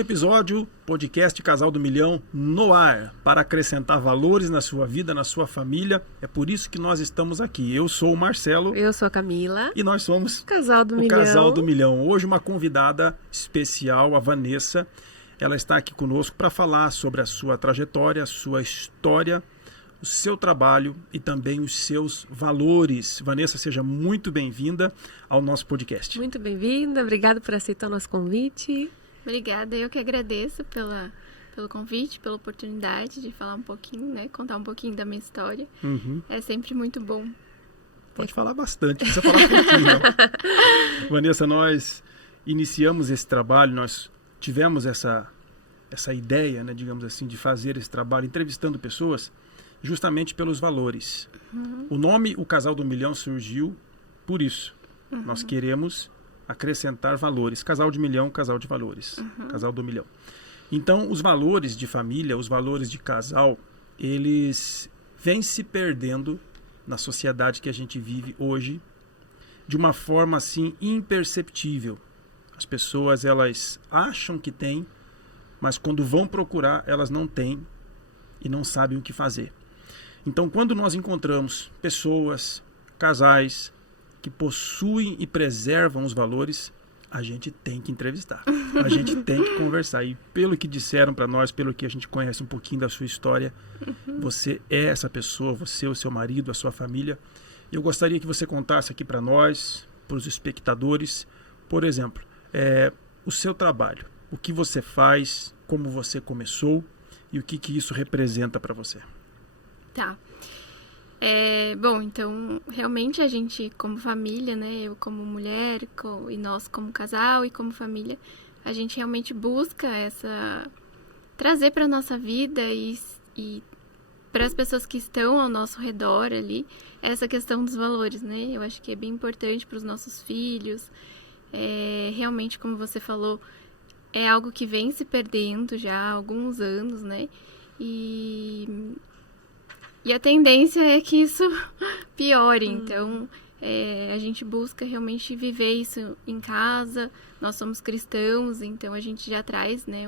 episódio, podcast Casal do Milhão no ar, para acrescentar valores na sua vida, na sua família. É por isso que nós estamos aqui. Eu sou o Marcelo. Eu sou a Camila. E nós somos Casal do o Milhão. Casal do Milhão. Hoje uma convidada especial, a Vanessa. Ela está aqui conosco para falar sobre a sua trajetória, a sua história, o seu trabalho e também os seus valores. Vanessa, seja muito bem-vinda ao nosso podcast. Muito bem-vinda, obrigada por aceitar o nosso convite. Obrigada, eu que agradeço pelo convite, pela oportunidade de falar um pouquinho, né? Contar um pouquinho da minha história. É sempre muito bom. Pode falar bastante, precisa falar um pouquinho. Não. Vanessa, nós iniciamos esse trabalho, nós tivemos essa ideia, né, digamos assim, de fazer esse trabalho entrevistando pessoas justamente pelos valores. O nome O Casal do Milhão surgiu por isso. Nós queremos acrescentar valores. Casal de milhão, casal de valores. Casal do milhão. Então, os valores de família, os valores de casal, eles vêm se perdendo na sociedade que a gente vive hoje de uma forma assim imperceptível. As pessoas, elas acham que têm, mas quando vão procurar, elas não têm e não sabem o que fazer. Então, quando nós encontramos pessoas, casais, que possuem e preservam os valores, a gente tem que entrevistar. A gente tem que conversar. E pelo que disseram para nós, pelo que a gente conhece um pouquinho da sua história, você é essa pessoa, você, o seu marido, a sua família. Eu gostaria que você contasse aqui para nós, para os espectadores, por exemplo, o seu trabalho. O que você faz, como você começou e o que isso representa para você. Tá. Bom, então, realmente a gente como família, né, eu como mulher e nós como casal e como família, a gente realmente busca trazer para a nossa vida e para as pessoas que estão ao nosso redor ali, essa questão dos valores, né, eu acho que é bem importante para os nossos filhos, realmente, como você falou, é algo que vem se perdendo já há alguns anos, né, e a tendência é que isso piore, então a gente busca realmente viver isso em casa, nós somos cristãos, então a gente já traz, né,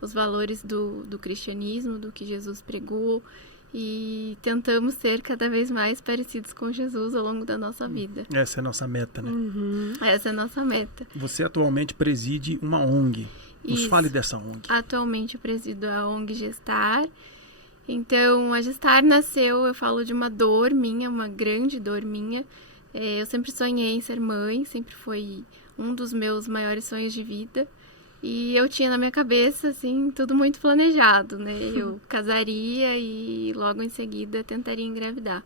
os valores do cristianismo, do que Jesus pregou, e tentamos ser cada vez mais parecidos com Jesus ao longo da nossa vida. Essa é a nossa meta, né? Essa é a nossa meta. Você atualmente preside uma ONG. Nos Isso. fale dessa ONG. Atualmente eu presido a ONG Gestar. Então, a Gestar nasceu, eu falo de uma dor minha, uma grande dor minha. Eu sempre sonhei em ser mãe, sempre foi um dos meus maiores sonhos de vida. E eu tinha na minha cabeça, assim, tudo muito planejado, né? Eu casaria e logo em seguida tentaria engravidar.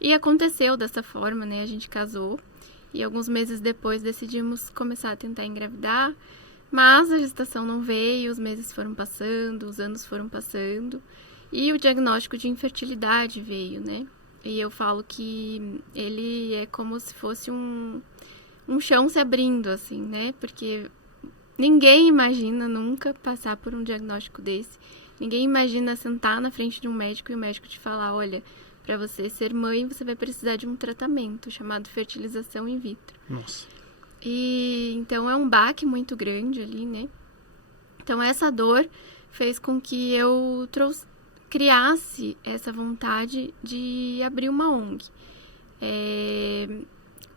E aconteceu dessa forma, né? A gente casou e alguns meses depois decidimos começar a tentar engravidar. Mas a gestação não veio, os meses foram passando, os anos foram passando. E o diagnóstico de infertilidade veio, né? E eu falo que ele é como se fosse um chão se abrindo, assim, né? Porque ninguém imagina nunca passar por um diagnóstico desse. Ninguém imagina sentar na frente de um médico e o médico te falar, olha, para você ser mãe, você vai precisar de um tratamento chamado fertilização in vitro. Nossa. E então é um baque muito grande ali, né? Então essa dor fez com que eu criasse essa vontade de abrir uma ONG.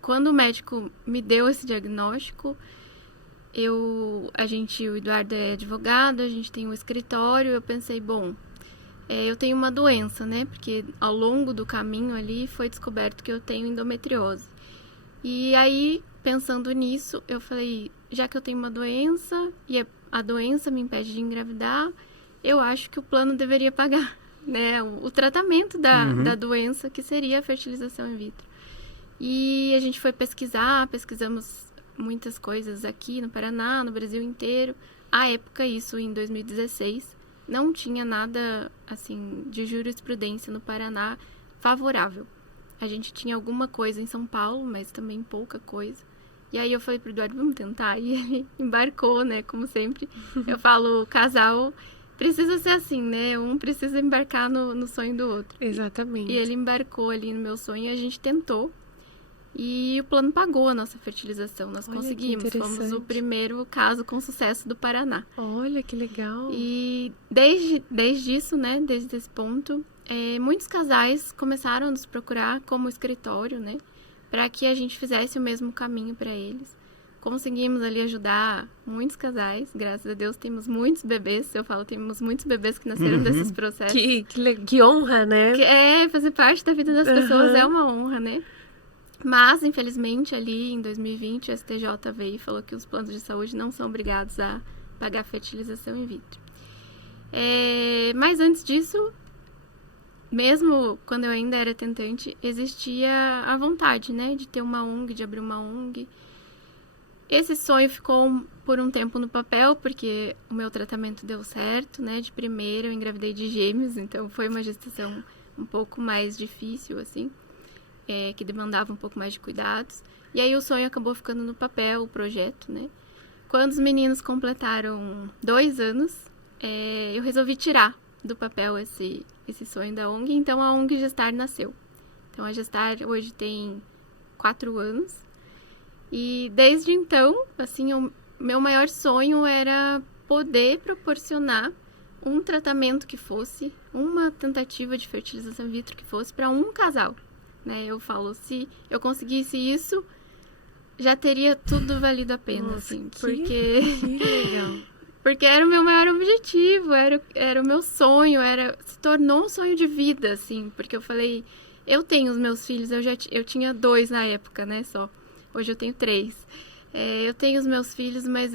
Quando o médico me deu esse diagnóstico, o Eduardo é advogado, a gente tem um escritório, eu pensei, bom, eu tenho uma doença, né? Porque ao longo do caminho ali foi descoberto que eu tenho endometriose. E aí, pensando nisso, eu falei, já que eu tenho uma doença e a doença me impede de engravidar, eu acho que o plano deveria pagar, né, o tratamento da doença, que seria a fertilização in vitro. E a gente foi pesquisamos muitas coisas aqui no Paraná, no Brasil inteiro. À época, isso em 2016, não tinha nada assim de jurisprudência no Paraná favorável. A gente tinha alguma coisa em São Paulo, mas também pouca coisa. E aí eu falei pro Eduardo, vamos tentar. E ele embarcou, né, como sempre. Eu falo, casal precisa ser assim, né? Um precisa embarcar no sonho do outro. Exatamente. E ele embarcou ali no meu sonho e a gente tentou. E o plano pagou a nossa fertilização, nós Olha, que conseguimos. Fomos o interessante. primeiro caso com sucesso do Paraná. Olha, que legal. E desde isso, né, desde esse ponto, muitos casais começaram a nos procurar como escritório, né, para que a gente fizesse o mesmo caminho para eles. Conseguimos ali ajudar muitos casais, graças a Deus temos muitos bebês, eu falo, temos muitos bebês que nasceram desses processos. Que honra, né? Fazer parte da vida das pessoas é uma honra, né? Mas, infelizmente, ali em 2020, o STJ veio e falou que os planos de saúde não são obrigados a pagar fertilização in vitro. Mas antes disso, mesmo quando eu ainda era tentante, existia a vontade, né, de ter uma ONG, de abrir uma ONG. Esse sonho ficou por um tempo no papel, porque o meu tratamento deu certo, né, de primeira eu engravidei de gêmeos, então foi uma gestação um pouco mais difícil, assim. Que demandava um pouco mais de cuidados. E aí o sonho acabou ficando no papel, o projeto, né? Quando os meninos completaram 2 anos, eu resolvi tirar do papel esse sonho da ONG. Então a ONG Gestar nasceu. Então a Gestar hoje tem 4 anos. E desde então, assim, o meu maior sonho era poder proporcionar um tratamento que fosse, uma tentativa de fertilização in vitro que fosse para um casal. Né? Eu falo, se eu conseguisse isso, já teria tudo valido a pena, Nossa, assim, que legal. Porque era o meu maior objetivo, era o meu sonho, se tornou um sonho de vida, assim, porque eu falei, eu tenho os meus filhos, eu tinha 2 na época, né, só, hoje eu tenho 3. Eu tenho os meus filhos, mas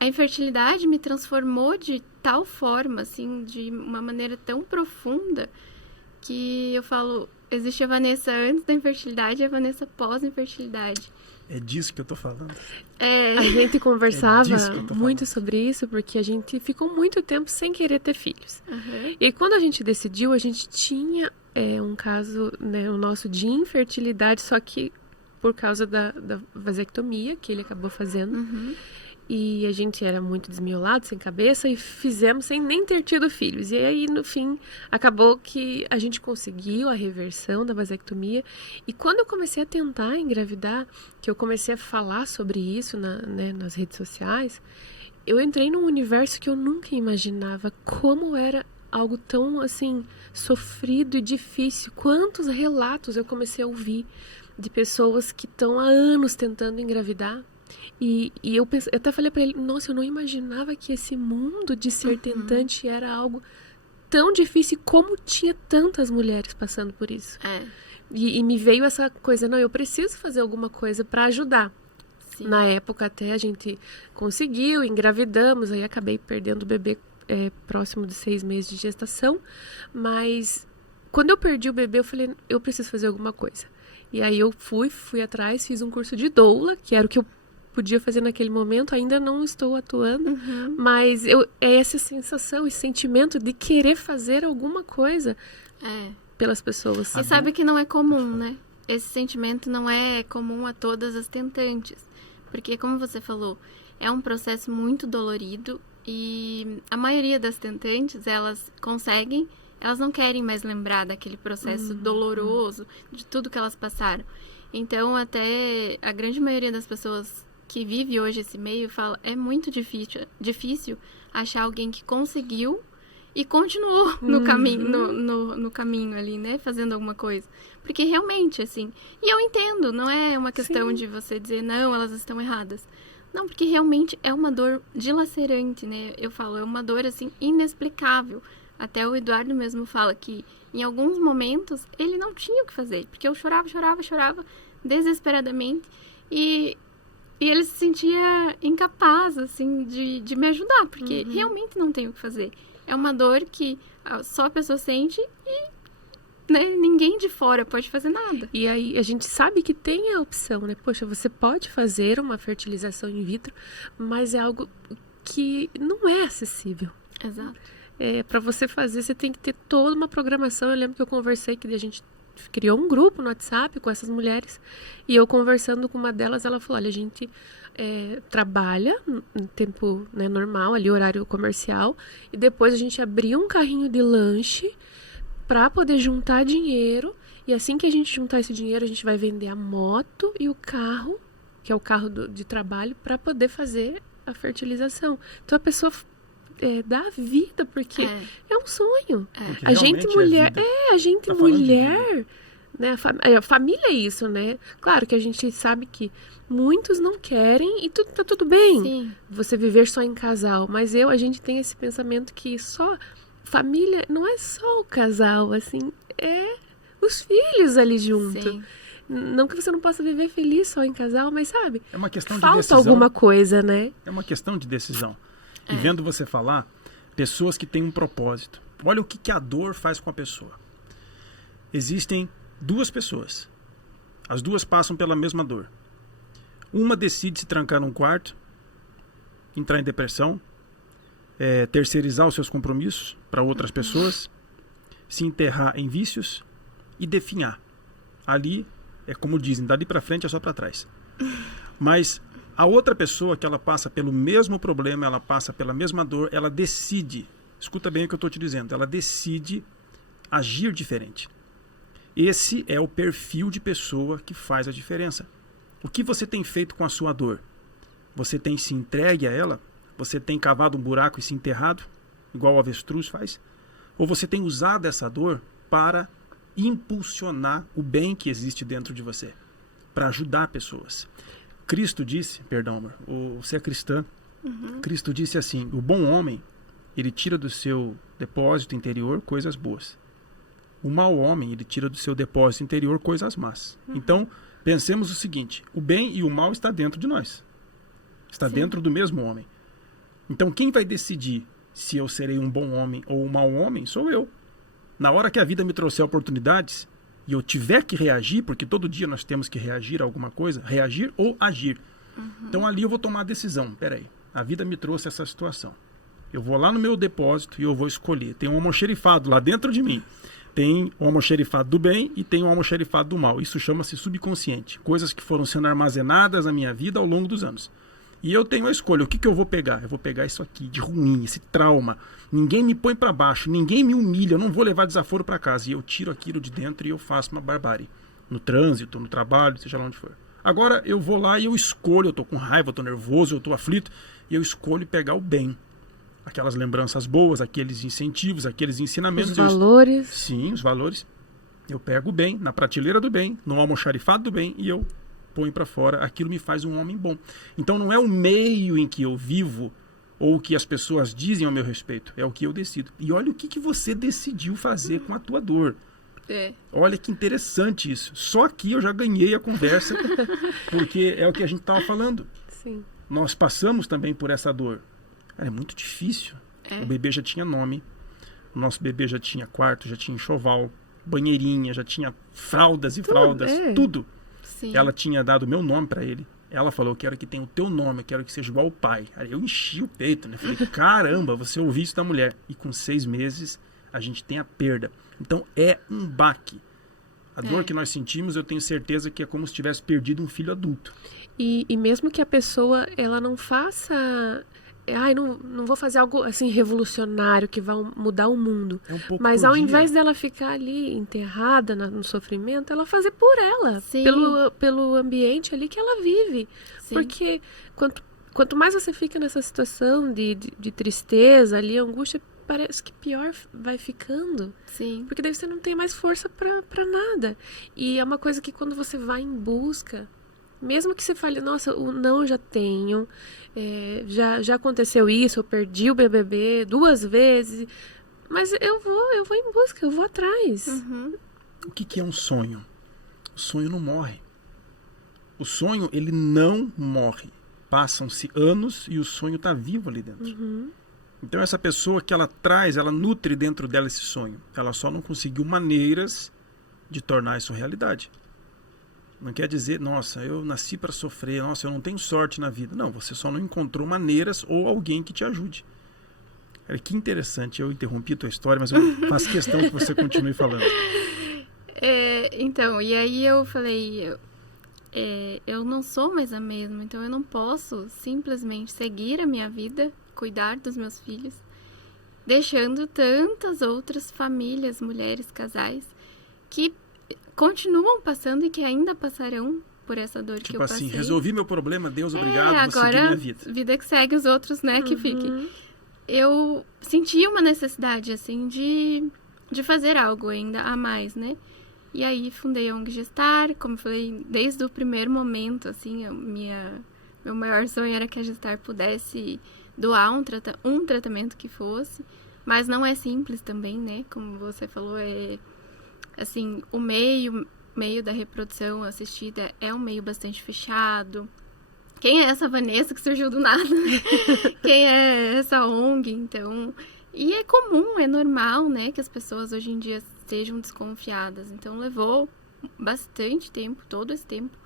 a infertilidade me transformou de tal forma, assim, de uma maneira tão profunda, que eu falo, existe a Vanessa antes da infertilidade e a Vanessa pós-infertilidade. É disso que eu tô falando. A gente conversava disso que eu tô muito falando. sobre isso, porque a gente ficou muito tempo sem querer ter filhos. Uhum. E quando a gente decidiu, a gente tinha um caso, né, o nosso de infertilidade, só que por causa da vasectomia que ele acabou fazendo. Uhum. E a gente era muito desmiolado, sem cabeça, e fizemos sem nem ter tido filhos. E aí, no fim, acabou que a gente conseguiu a reversão da vasectomia. E quando eu comecei a tentar engravidar, que eu comecei a falar sobre isso nas redes sociais, eu entrei num universo que eu nunca imaginava como era algo tão, assim, sofrido e difícil. Quantos relatos eu comecei a ouvir de pessoas que estão há anos tentando engravidar. E eu até falei pra ele, nossa, eu não imaginava que esse mundo de ser tentante era algo tão difícil, como tinha tantas mulheres passando por isso. E me veio essa coisa, não, eu preciso fazer alguma coisa para ajudar. Sim. Na época até a gente conseguiu, engravidamos, aí acabei perdendo o bebê próximo de 6 meses de gestação, mas quando eu perdi o bebê eu falei, eu preciso fazer alguma coisa. E aí eu fui atrás, fiz um curso de doula, que era o que eu podia fazer naquele momento, ainda não estou atuando, mas é essa sensação, esse sentimento de querer fazer alguma coisa pelas pessoas. E sabe que não é comum, né? Esse sentimento não é comum a todas as tentantes, porque como você falou, é um processo muito dolorido e a maioria das tentantes, elas não querem mais lembrar daquele processo doloroso, de tudo que elas passaram. Então, até a grande maioria das pessoas que vive hoje esse meio fala, é muito difícil achar alguém que conseguiu e continuou no caminho, no caminho ali, né, fazendo alguma coisa. Porque realmente, assim, e eu entendo, não é uma questão de você dizer, não, elas estão erradas. Não, porque realmente é uma dor dilacerante, né, eu falo, é uma dor, assim, inexplicável. Até o Eduardo mesmo fala que, em alguns momentos, ele não tinha o que fazer, porque eu chorava desesperadamente, e ele se sentia incapaz, assim, de me ajudar, porque realmente não tem o que fazer. É uma dor que só a pessoa sente e, né, ninguém de fora pode fazer nada. E aí a gente sabe que tem a opção, né? Poxa, você pode fazer uma fertilização in vitro, mas é algo que não é acessível. Exato. Para você fazer, você tem que ter toda uma programação. Eu lembro que eu conversei, que a gente criou um grupo no WhatsApp com essas mulheres, e eu conversando com uma delas, ela falou, olha, a gente trabalha no tempo, né, normal, ali horário comercial, e depois a gente abriu um carrinho de lanche para poder juntar dinheiro E assim que a gente juntar esse dinheiro, a gente vai vender a moto e o carro, que é o carro de trabalho, para poder fazer a fertilização. Então a pessoa dá a vida, porque é um sonho. Porque A gente realmente mulher, vida. a gente Tá falando de mulher, né? A família é isso, né? Claro que a gente sabe que muitos não querem e tá tudo bem. Sim. Você viver só em casal, mas a gente tem esse pensamento que só família não é só o casal, assim, é os filhos ali junto. Sim. Não que você não possa viver feliz só em casal, mas sabe, É uma questão de falta decisão. alguma coisa, né? É uma questão de decisão. E vendo você falar, pessoas que têm um propósito. Olha o que a dor faz com a pessoa. Existem duas pessoas. As duas passam pela mesma dor. Uma decide se trancar num quarto, entrar em depressão, terceirizar os seus compromissos para outras pessoas, se enterrar em vícios e definhar. Ali, é como dizem, dali para frente é só para trás. Mas a outra pessoa que ela passa pelo mesmo problema, ela passa pela mesma dor, ela decide, escuta bem o que eu estou te dizendo, ela decide agir diferente. Esse é o perfil de pessoa que faz a diferença. O que você tem feito com a sua dor? Você tem se entregue a ela? Você tem cavado um buraco e se enterrado, igual o avestruz faz? Ou você tem usado essa dor para impulsionar o bem que existe dentro de você, para ajudar pessoas? Cristo disse, perdão, amor, você é cristã, Cristo disse assim, o bom homem, ele tira do seu depósito interior coisas boas. O mau homem, ele tira do seu depósito interior coisas más. Então, pensemos o seguinte, o bem e o mal está dentro de nós. Está dentro do mesmo homem. Então, quem vai decidir se eu serei um bom homem ou um mau homem sou eu. Na hora que a vida me trouxer oportunidades e eu tiver que reagir, porque todo dia nós temos que reagir a alguma coisa, reagir ou agir. Então ali eu vou tomar a decisão. Peraí, a vida me trouxe essa situação. Eu vou lá no meu depósito e eu vou escolher. Tem um almoxerifado lá dentro de mim. Tem um almoxerifado do bem e tem um almoxerifado do mal. Isso chama-se subconsciente. Coisas que foram sendo armazenadas na minha vida ao longo dos anos. E eu tenho a escolha. O que eu vou pegar? Eu vou pegar isso aqui de ruim, esse trauma. Ninguém me põe para baixo, ninguém me humilha, eu não vou levar desaforo para casa. E eu tiro aquilo de dentro e eu faço uma barbárie. No trânsito, no trabalho, seja lá onde for. Agora eu vou lá e eu escolho, eu tô com raiva, eu tô nervoso, eu tô aflito. E eu escolho pegar o bem. Aquelas lembranças boas, aqueles incentivos, aqueles ensinamentos. Os valores. Sim, os valores. Eu pego o bem, na prateleira do bem, no almoxarifado do bem e eu põe para fora, aquilo me faz um homem bom. Então não é o meio em que eu vivo ou o que as pessoas dizem ao meu respeito, é o que eu decido. E olha o que você decidiu fazer com a tua dor. Olha que interessante isso. Só aqui eu já ganhei a conversa, porque é o que a gente estava falando. Sim. Nós passamos também por essa dor. Era muito difícil. O bebê já tinha nome, o nosso bebê já tinha quarto, já tinha enxoval, banheirinha, já tinha fraldas e fraldas, tudo. Sim. Ela tinha dado meu nome para ele. Ela falou, eu quero que tenha o teu nome, eu quero que seja igual ao pai. Aí eu enchi o peito, né? Falei, caramba, você ouviu isso da mulher. E com 6 meses, a gente tem a perda. Então, é um baque. A dor que nós sentimos, eu tenho certeza que é como se tivesse perdido um filho adulto. E mesmo que a pessoa, ela não faça... não vou fazer algo assim revolucionário que vai mudar o mundo. É um pouco Mas por ao dia. invés dela ficar ali enterrada no sofrimento, ela fazer por ela, Sim. pelo ambiente ali que ela vive. Sim. Porque quanto mais você fica nessa situação de tristeza ali, angústia, parece que pior vai ficando. Sim. Porque daí você não tem mais força pra nada. E é uma coisa que quando você vai em busca, mesmo que você fale, nossa, o não eu já tenho, já aconteceu isso, eu perdi o BBB 2 vezes, mas eu vou em busca, eu vou atrás. O que é um sonho? O sonho não morre. O sonho, ele não morre. Passam-se anos e o sonho está vivo ali dentro. Então essa pessoa que ela traz, ela nutre dentro dela esse sonho. Ela só não conseguiu maneiras de tornar isso realidade. Não quer dizer, nossa, eu nasci para sofrer, nossa, eu não tenho sorte na vida. Não, você só não encontrou maneiras ou alguém que te ajude. Olha, que interessante, eu interrompi a tua história, mas eu faço questão que você continue falando. Então, e aí eu falei, eu não sou mais a mesma, então eu não posso simplesmente seguir a minha vida, cuidar dos meus filhos, deixando tantas outras famílias, mulheres, casais, que continuam passando e que ainda passarão por essa dor que eu Tipo passei. assim, resolvi meu problema, Deus, obrigado, vou seguir agora minha vida. vida que segue, os outros, né, que fiquem. Eu senti uma necessidade, assim, de fazer algo ainda a mais, né? E aí fundei a ONG Gestar, como eu falei, desde o primeiro momento, assim, meu maior sonho era que a Gestar pudesse doar um tratamento que fosse, mas não é simples também, né? Como você falou, assim, o meio da reprodução assistida é um meio bastante fechado. Quem é essa Vanessa que surgiu do nada? Quem é essa ONG? Então, e é comum, é normal, né, que as pessoas hoje em dia sejam desconfiadas. Então, levou bastante tempo, todo esse tempo,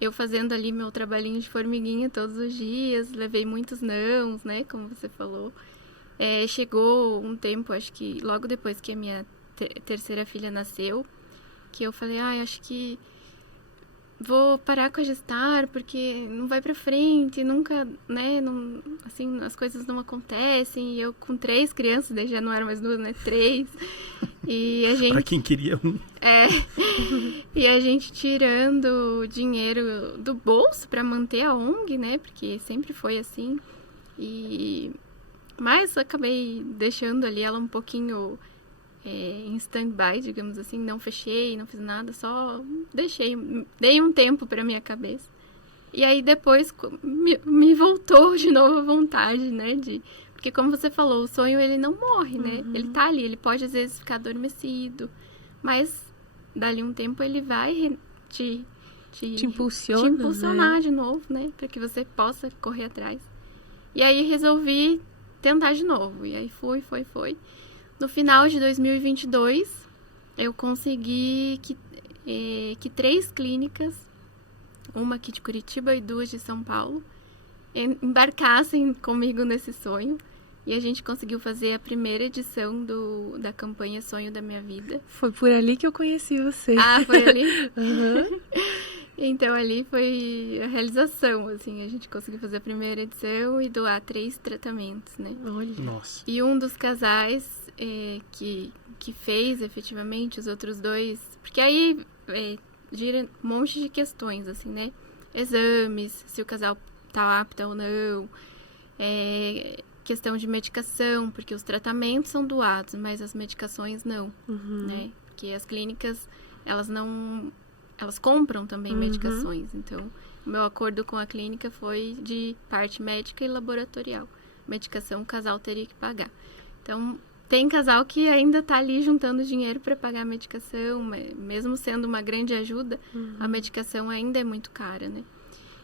eu fazendo ali meu trabalhinho de formiguinha todos os dias, levei muitos nãos, né, como você falou. Chegou um tempo, acho que logo depois que a minha terceira filha nasceu, que eu falei, acho que vou parar com a Gestar, porque não vai pra frente, nunca, né, não, assim, as coisas não acontecem, e eu com 3 crianças, daí já não era mais 2, né, 3, e a gente... Pra quem queria um. E a gente tirando dinheiro do bolso pra manter a ONG, né, porque sempre foi assim, mas acabei deixando ali ela um pouquinho... em stand-by, digamos assim, não fechei, não fiz nada, só dei um tempo para minha cabeça. E aí depois me voltou de novo a vontade, né, porque como você falou, o sonho ele não morre, né, ele tá ali, ele pode às vezes ficar adormecido, mas dali um tempo ele vai te impulsionar, né, de novo, né, para que você possa correr atrás. E aí resolvi tentar de novo, e aí fui. No final de 2022, eu consegui que 3 clínicas, uma aqui de Curitiba e 2 de São Paulo, embarcassem comigo nesse sonho. E a gente conseguiu fazer a primeira edição da campanha Sonho da Minha Vida. Foi por ali que eu conheci você. Foi ali? Então, ali foi a realização, assim, a gente conseguiu fazer a primeira edição e doar 3 tratamentos, né? Olha. Nossa. E um dos casais que fez efetivamente, os outros 2, porque aí gira um monte de questões, assim, né? Exames, se o casal tá apto ou não, questão de medicação, porque os tratamentos são doados, mas as medicações não, né? Porque as clínicas, elas compram também medicações, então o meu acordo com a clínica foi de parte médica e laboratorial. Medicação o casal teria que pagar. Então, tem casal que ainda tá ali juntando dinheiro para pagar a medicação, mesmo sendo uma grande ajuda, a medicação ainda é muito cara, né?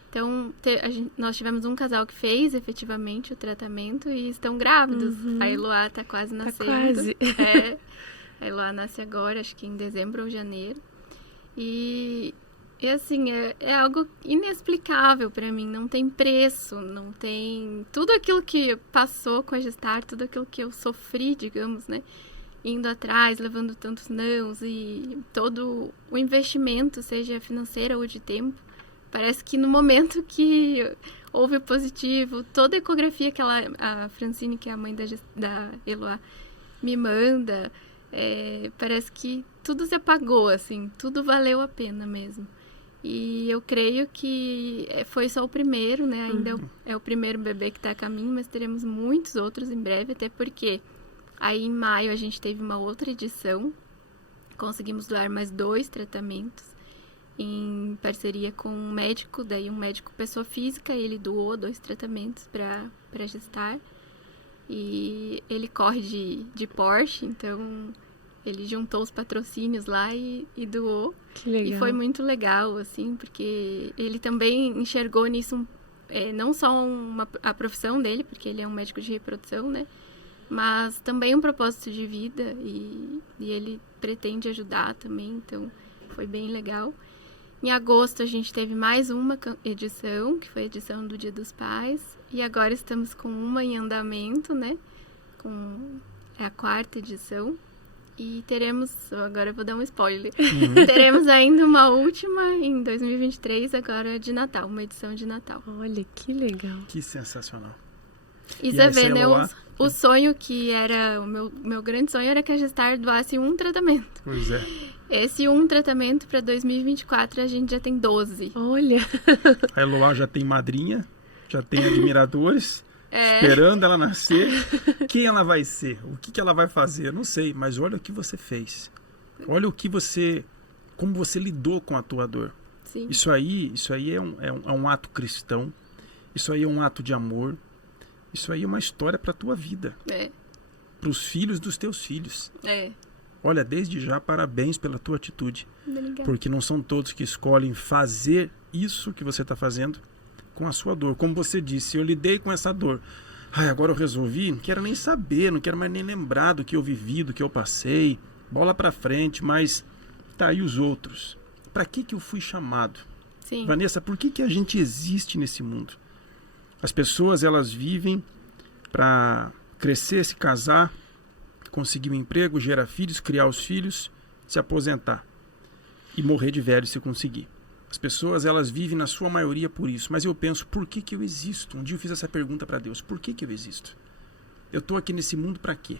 Então, nós tivemos um casal que fez efetivamente o tratamento e estão grávidos. A Eloá tá quase nascendo. Quase. A Eloá nasce agora, acho que em dezembro ou janeiro. E assim, é algo inexplicável para mim, não tem preço, não tem... Tudo aquilo que passou com a Gestar, tudo aquilo que eu sofri, digamos, né? Indo atrás, levando tantos nãos e todo o investimento, seja financeiro ou de tempo, parece que no momento que houve o positivo, toda a ecografia que a Francine, que é a mãe da Eloá, me manda, parece que tudo se apagou, assim, tudo valeu a pena mesmo. E eu creio que foi só o primeiro, né? Ainda é o primeiro bebê que está a caminho, mas teremos muitos outros em breve, até porque aí em maio a gente teve uma outra edição, conseguimos doar mais 2 tratamentos em parceria com um médico, daí um médico pessoa física, ele doou 2 tratamentos para Gestar. E ele corre de Porsche, então ele juntou os patrocínios lá e doou. Que legal. E foi muito legal, assim, porque ele também enxergou nisso não só a profissão dele, porque ele é um médico de reprodução, né? Mas também um propósito de vida e ele pretende ajudar também, então foi bem legal. Em agosto a gente teve mais uma edição, que foi a edição do Dia dos Pais, e agora estamos com uma em andamento, né? É a 4ª edição. E teremos, agora eu vou dar um spoiler, teremos ainda uma última em 2023, agora de Natal, uma edição de Natal. Olha, que legal. Que sensacional. E você vê, né, o sonho que era, o meu grande sonho era que a Gestar doasse um tratamento. Pois é. Esse um tratamento para 2024 a gente já tem 12. Olha, A Eloá já tem madrinha, já tem admiradores, esperando ela nascer. Quem ela vai ser? O que ela vai fazer? Eu não sei, mas olha o que você fez. Olha como você lidou com a tua dor. Sim. Isso aí é um ato cristão. Isso aí é um ato de amor. Isso aí é uma história para a tua vida. Para os filhos dos teus filhos. Olha, desde já, parabéns pela tua atitude. Obrigada. Porque não são todos que escolhem fazer isso que você está fazendo com a sua dor. Como você disse, eu lidei com essa dor. Agora eu resolvi, não quero nem saber, não quero mais nem lembrar do que eu vivi, do que eu passei. Bola para frente, mas tá aí os outros. Para que eu fui chamado? Sim. Vanessa, por que a gente existe nesse mundo? As pessoas, elas vivem para crescer, se casar, conseguir um emprego, gerar filhos, criar os filhos, se aposentar e morrer de velho se conseguir. As pessoas, elas vivem na sua maioria por isso. Mas eu penso, por que eu existo? Um dia eu fiz essa pergunta para Deus, por que eu existo? Eu estou aqui nesse mundo para quê?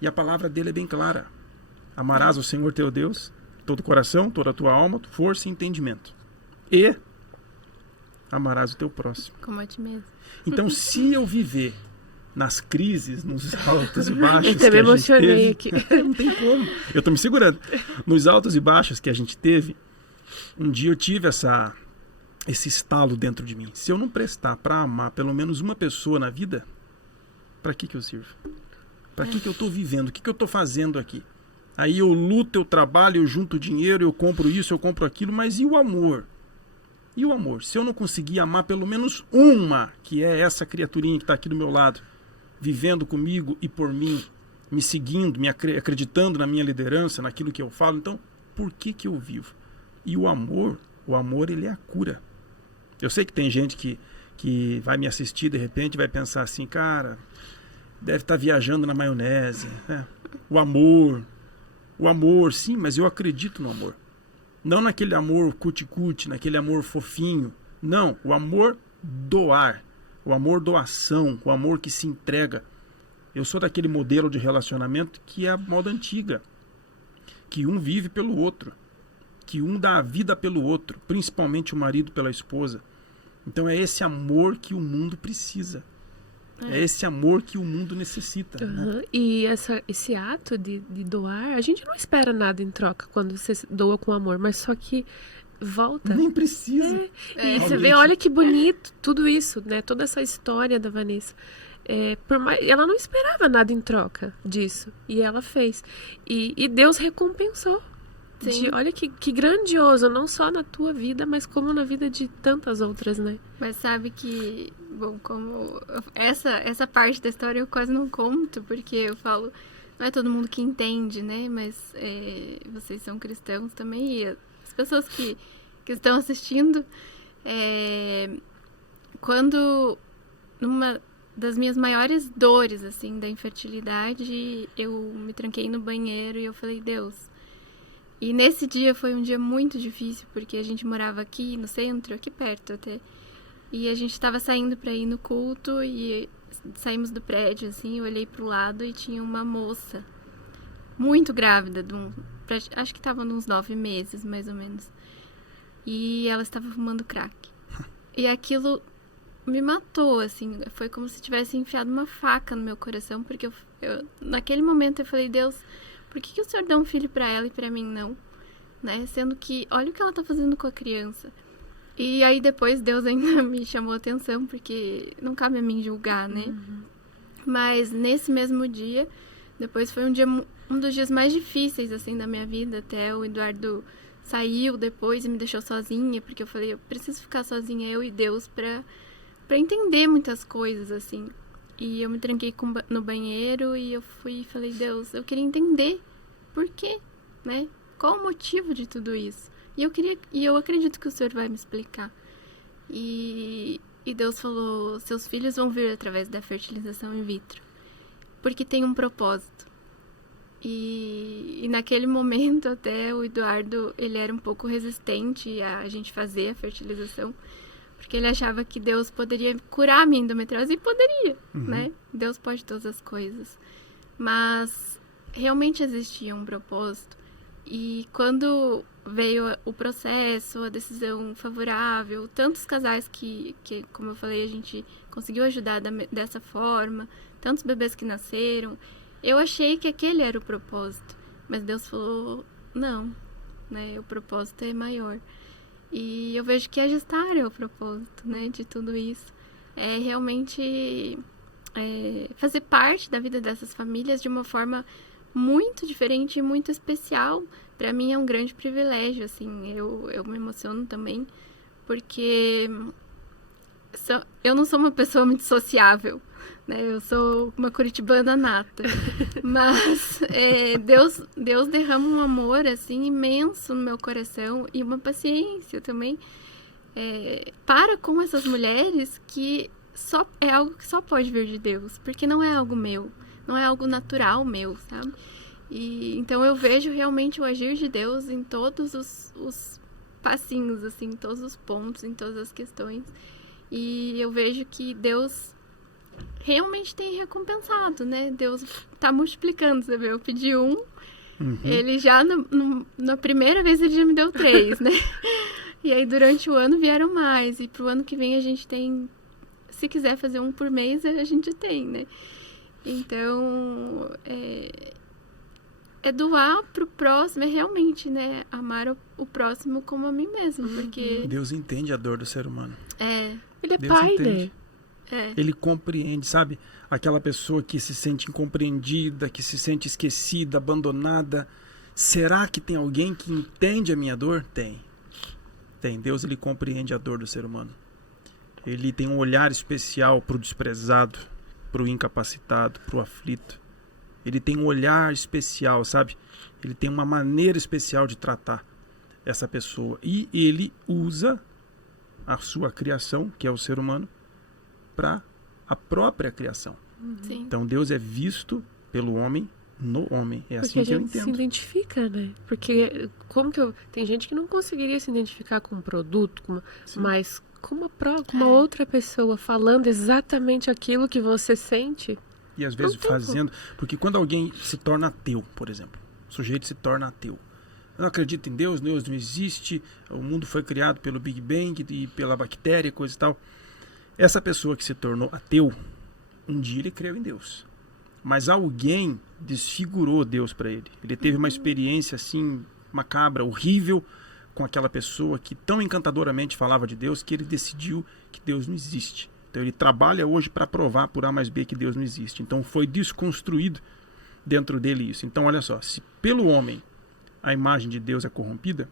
E a palavra dele é bem clara. Amarás o Senhor teu Deus, todo o coração, toda a tua alma, força e entendimento. E amarás o teu próximo. Como a ti mesmo. Então, se eu viver nas crises, nos altos e baixos eu que a também gente emocionei teve, aqui. não tem como. Eu tô me segurando. Nos altos e baixos que a gente teve, um dia eu tive esse estalo dentro de mim. Se eu não prestar para amar pelo menos uma pessoa na vida, para que eu sirvo? Para que eu tô vivendo? O que eu tô fazendo aqui? Aí eu luto, eu trabalho, eu junto dinheiro, eu compro isso, eu compro aquilo, mas e o amor? E o amor? Se eu não conseguir amar pelo menos uma, que é essa criaturinha que está aqui do meu lado, vivendo comigo e por mim, me seguindo, acreditando na minha liderança, naquilo que eu falo, então, por que eu vivo? E o amor, ele é a cura. Eu sei que tem gente que vai me assistir de repente e vai pensar assim, cara, deve estar viajando na maionese. O amor, sim, mas eu acredito no amor. Não naquele amor cuti-cuti, naquele amor fofinho. Não, o amor doar, o amor doação, o amor que se entrega. Eu sou daquele modelo de relacionamento que é a moda antiga, que um vive pelo outro, que um dá a vida pelo outro, principalmente o marido pela esposa. Então é esse amor que o mundo precisa. É esse amor que o mundo necessita. Né? E esse ato de doar, a gente não espera nada em troca quando você doa com amor, mas só que volta. Nem precisa. E você vê, olha que bonito tudo isso, né? Toda essa história da Vanessa. Ela não esperava nada em troca disso. E ela fez. E Deus recompensou. Olha que grandioso, não só na tua vida, mas como na vida de tantas outras, né? Mas sabe que, bom, como essa parte da história eu quase não conto, porque eu falo, não é todo mundo que entende, né? Mas vocês são cristãos também, e as pessoas que estão assistindo, quando numa das minhas maiores dores, assim, da infertilidade, eu me tranquei no banheiro e eu falei, Deus. E nesse dia foi um dia muito difícil, porque a gente morava aqui no centro, aqui perto até. E a gente estava saindo para ir no culto e saímos do prédio, assim, eu olhei pro lado e tinha uma moça muito grávida, acho que estava uns 9 meses, mais ou menos. E ela estava fumando crack. E aquilo me matou, assim, foi como se tivesse enfiado uma faca no meu coração, porque eu naquele momento eu falei, Deus, por que o Senhor dá um filho para ela e para mim não? Né? Sendo que, olha o que ela tá fazendo com a criança. E aí depois Deus ainda me chamou a atenção, porque não cabe a mim julgar, né? Mas nesse mesmo dia, depois foi um dos dias mais difíceis, assim, da minha vida. Até o Eduardo saiu depois e me deixou sozinha, porque eu falei, eu preciso ficar sozinha, eu e Deus, pra entender muitas coisas, assim. E eu me tranquei no banheiro e eu fui e falei, Deus, eu queria entender por quê, né? Qual o motivo de tudo isso? E eu acredito que o Senhor vai me explicar. E Deus falou, seus filhos vão vir através da fertilização in vitro, porque tem um propósito. E naquele momento até o Eduardo, ele era um pouco resistente a gente fazer a fertilização, porque ele achava que Deus poderia curar a minha endometriose, e poderia, né? Deus pode todas as coisas. Mas realmente existia um propósito. E quando veio o processo, a decisão favorável, tantos casais que como eu falei, a gente conseguiu ajudar dessa forma, tantos bebês que nasceram, eu achei que aquele era o propósito. Mas Deus falou, não, né? O propósito é maior. E eu vejo que a gestar é o propósito, né? De tudo isso. É realmente fazer parte da vida dessas famílias de uma forma muito diferente e muito especial. Para mim é um grande privilégio, assim, eu me emociono também, porque eu não sou uma pessoa muito sociável, né? Eu sou uma curitibana nata, mas Deus derrama um amor, assim, imenso no meu coração e uma paciência também para com essas mulheres que é algo que só pode vir de Deus, porque não é algo meu, não é algo natural meu, sabe? E então eu vejo realmente o agir de Deus em todos os passinhos, assim, em todos os pontos, em todas as questões. E eu vejo que Deus realmente tem recompensado, né? Deus tá multiplicando, você vê? Eu pedi ele já na primeira vez ele já me deu 3, né? E aí durante o ano vieram mais. E pro ano que vem a gente tem, se quiser fazer um por mês, a gente tem, né? Então, doar pro próximo, realmente, né? Amar o próximo como a mim mesmo, porque... Deus entende a dor do ser humano. Ele é Deus pai, entende. né? Ele compreende, sabe? Aquela pessoa que se sente incompreendida, que se sente esquecida, abandonada. Será que tem alguém que entende a minha dor? Tem. Deus, ele compreende a dor do ser humano. Ele tem um olhar especial pro desprezado, pro incapacitado, pro aflito. Ele tem um olhar especial, sabe? Ele tem uma maneira especial de tratar essa pessoa. E ele usa a sua criação, que é o ser humano, para a própria criação. Sim. Então Deus é visto pelo homem no homem. É assim Porque a que eu gente se entendo. identifica, né? Porque tem gente que não conseguiria se identificar com um produto, mas com uma outra pessoa falando exatamente aquilo que você sente. E às vezes fazendo... Porque quando alguém se torna ateu, por exemplo, o sujeito se torna ateu. Eu não acredito em Deus, Deus não existe, o mundo foi criado pelo Big Bang e pela bactéria, coisa e tal. Essa pessoa que se tornou ateu, um dia ele creu em Deus. Mas alguém desfigurou Deus para ele. Ele teve uma experiência assim, macabra, horrível, com aquela pessoa que tão encantadoramente falava de Deus, que ele decidiu que Deus não existe. Então ele trabalha hoje para provar por A mais B que Deus não existe. Então foi desconstruído dentro dele isso. Então olha só, se pelo homem a imagem de Deus é corrompida,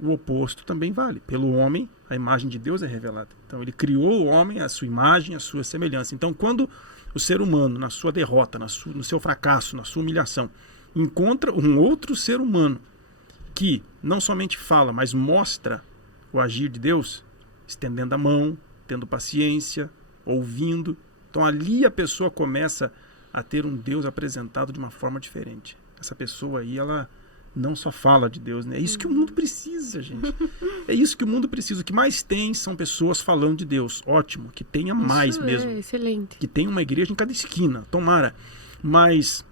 o oposto também vale. Pelo homem a imagem de Deus é revelada. Então ele criou o homem, a sua imagem, a sua semelhança. Então quando o ser humano, na sua derrota, no seu fracasso, na sua humilhação, encontra um outro ser humano que não somente fala, mas mostra o agir de Deus, estendendo a mão, tendo paciência, ouvindo. Então ali a pessoa começa a ter um Deus apresentado de uma forma diferente. Essa pessoa aí, ela não só fala de Deus, né? É isso que o mundo precisa, gente. É isso que o mundo precisa. O que mais tem são pessoas falando de Deus. Ótimo, que tenha mais Isso mesmo. É excelente. Que tenha uma igreja em cada esquina, tomara. Mas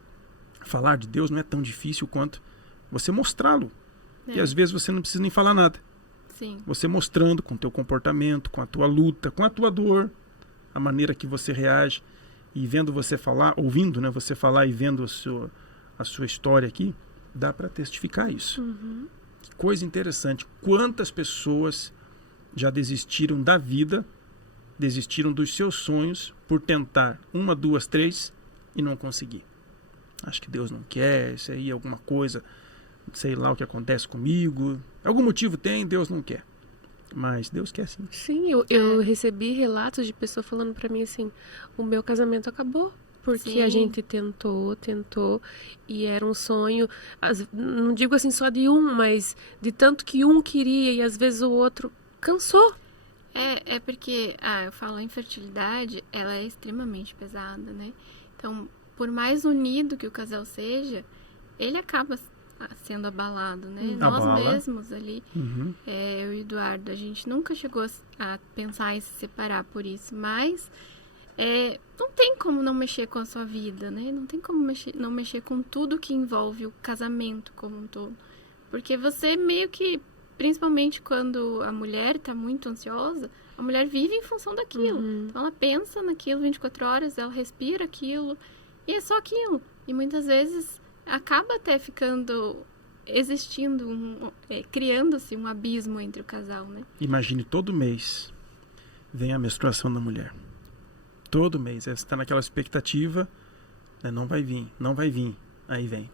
falar de Deus não é tão difícil quanto você mostrá-lo. E às vezes você não precisa nem falar nada. Sim. Você mostrando com o teu comportamento, com a tua luta, com a tua dor, a maneira que você reage, e vendo você falar, ouvindo, né, você falar e vendo a sua história aqui, dá para testificar isso. Que coisa interessante. Quantas pessoas já desistiram da vida, desistiram dos seus sonhos por tentar 1, 2, 3 e não conseguir. Acho que Deus não quer, isso aí é alguma coisa, sei lá o que acontece comigo. Algum motivo tem, Deus não quer. Mas Deus quer sim. Sim, eu recebi relatos de pessoas falando pra mim assim, o meu casamento acabou. Porque Sim. a gente tentou, e era um sonho, não digo assim só de um, mas de tanto que um queria e às vezes o outro cansou. É porque, eu falo, a infertilidade, ela é extremamente pesada, né? Então, por mais unido que o casal seja, ele acaba sendo abalado, né? Nós mesmos ali, eu e o Eduardo, a gente nunca chegou a pensar em se separar por isso, mas não tem como não mexer com a sua vida, né? Não tem como não mexer com tudo que envolve o casamento como um todo. Porque você meio que, principalmente quando a mulher tá muito ansiosa, a mulher vive em função daquilo. Então ela pensa naquilo 24 horas, ela respira aquilo, e é só aquilo. E muitas vezes acaba até existindo, criando-se um abismo entre o casal, né? Imagine, todo mês vem a menstruação da mulher. Todo mês. Você está naquela expectativa, né? Não vai vir. Aí vem.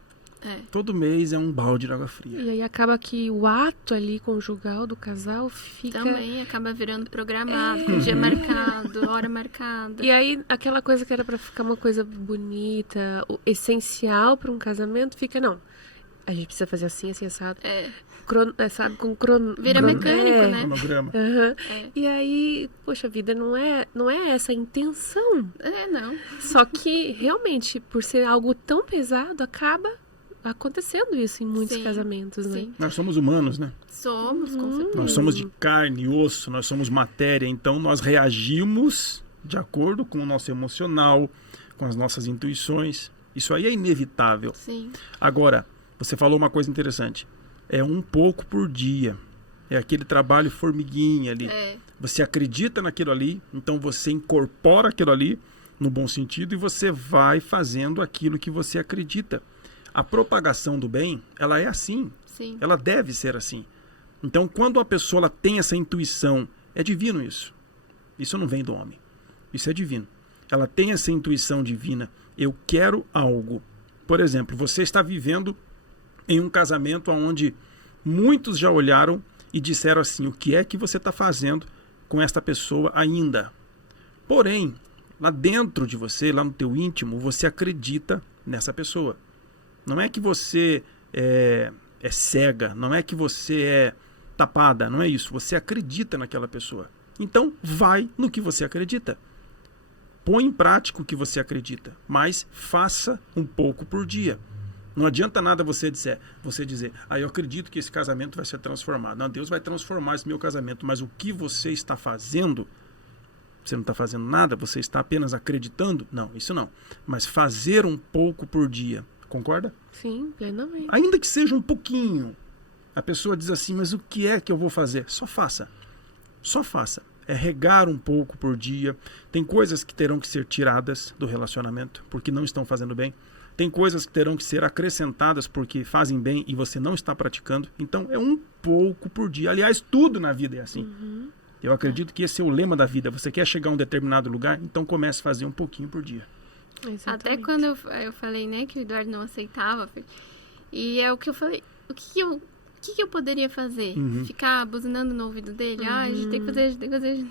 Todo mês é um balde de água fria. E aí acaba que o ato ali conjugal do casal fica... Também acaba virando programado, com dia marcado, hora marcada. E aí aquela coisa que era pra ficar uma coisa bonita, o essencial para um casamento, fica, não, a gente precisa fazer assim, assim, assado. Sabe, com Vira mecânico, né? Cronograma. E aí, poxa vida, não é essa a intenção. Não. Só que, realmente, por ser algo tão pesado, acaba acontecendo isso em muitos casamentos, né? Sim. Nós somos humanos, né? Somos, com certeza. Nós somos de carne e osso, nós somos matéria, então nós reagimos de acordo com o nosso emocional, com as nossas intuições. Isso aí é inevitável. Sim. Agora, você falou uma coisa interessante. É um pouco por dia. É aquele trabalho formiguinha ali. Você acredita naquilo ali, então você incorpora aquilo ali, no bom sentido, e você vai fazendo aquilo que você acredita. A propagação do bem, ela é assim. Sim. Ela deve ser assim. Então, quando a pessoa ela tem essa intuição, é divino isso. Isso não vem do homem. Isso é divino. Ela tem essa intuição divina. Eu quero algo. Por exemplo, você está vivendo em um casamento onde muitos já olharam e disseram assim, o que é que você está fazendo com esta pessoa ainda? Porém, lá dentro de você, lá no teu íntimo, você acredita nessa pessoa. Não é que você é cega, não é que você é tapada, não é isso. Você acredita naquela pessoa. Então, vai no que você acredita. Põe em prática o que você acredita, mas faça um pouco por dia. Não adianta nada você dizer, eu acredito que esse casamento vai ser transformado. Não, Deus vai transformar esse meu casamento, mas o que você está fazendo, você não está fazendo nada, você está apenas acreditando? Não, isso não. Mas fazer um pouco por dia. Concorda? Sim, plenamente. Ainda que seja um pouquinho. A pessoa diz assim, mas o que é que eu vou fazer? Só faça. Só faça. É regar um pouco por dia. Tem coisas que terão que ser tiradas do relacionamento, porque não estão fazendo bem. Tem coisas que terão que ser acrescentadas porque fazem bem e você não está praticando. Então, é um pouco por dia. Aliás, tudo na vida é assim. Eu acredito que esse é o lema da vida. Você quer chegar a um determinado lugar? Então comece a fazer um pouquinho por dia. Exatamente. Até quando eu falei, né, que o Eduardo não aceitava, e é o que eu falei, o que eu poderia fazer? Ficar buzinando no ouvido dele? A gente tem que fazer,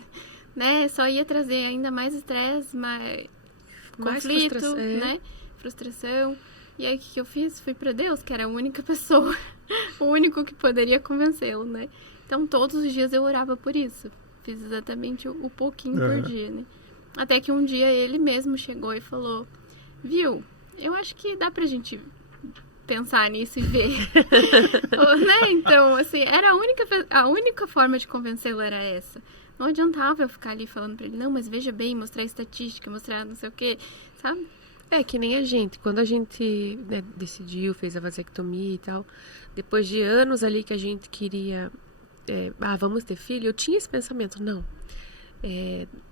né? Só ia trazer ainda mais estresse, mais conflito, né? Frustração. E aí o que eu fiz? Fui pra Deus, que era a única pessoa, o único que poderia convencê-lo, né? Então todos os dias eu orava por isso. Fiz exatamente o pouquinho por dia, né? Até que um dia ele mesmo chegou e falou, viu, eu acho que dá pra gente pensar nisso e ver. Né? Então, assim, era a única forma de convencê-lo era essa. Não adiantava eu ficar ali falando pra ele, não, mas veja bem, mostrar estatística, mostrar não sei o quê, sabe? É que nem a gente, quando a gente, né, decidiu, fez a vasectomia e tal, depois de anos ali que a gente queria, vamos ter filho, eu tinha esse pensamento, não.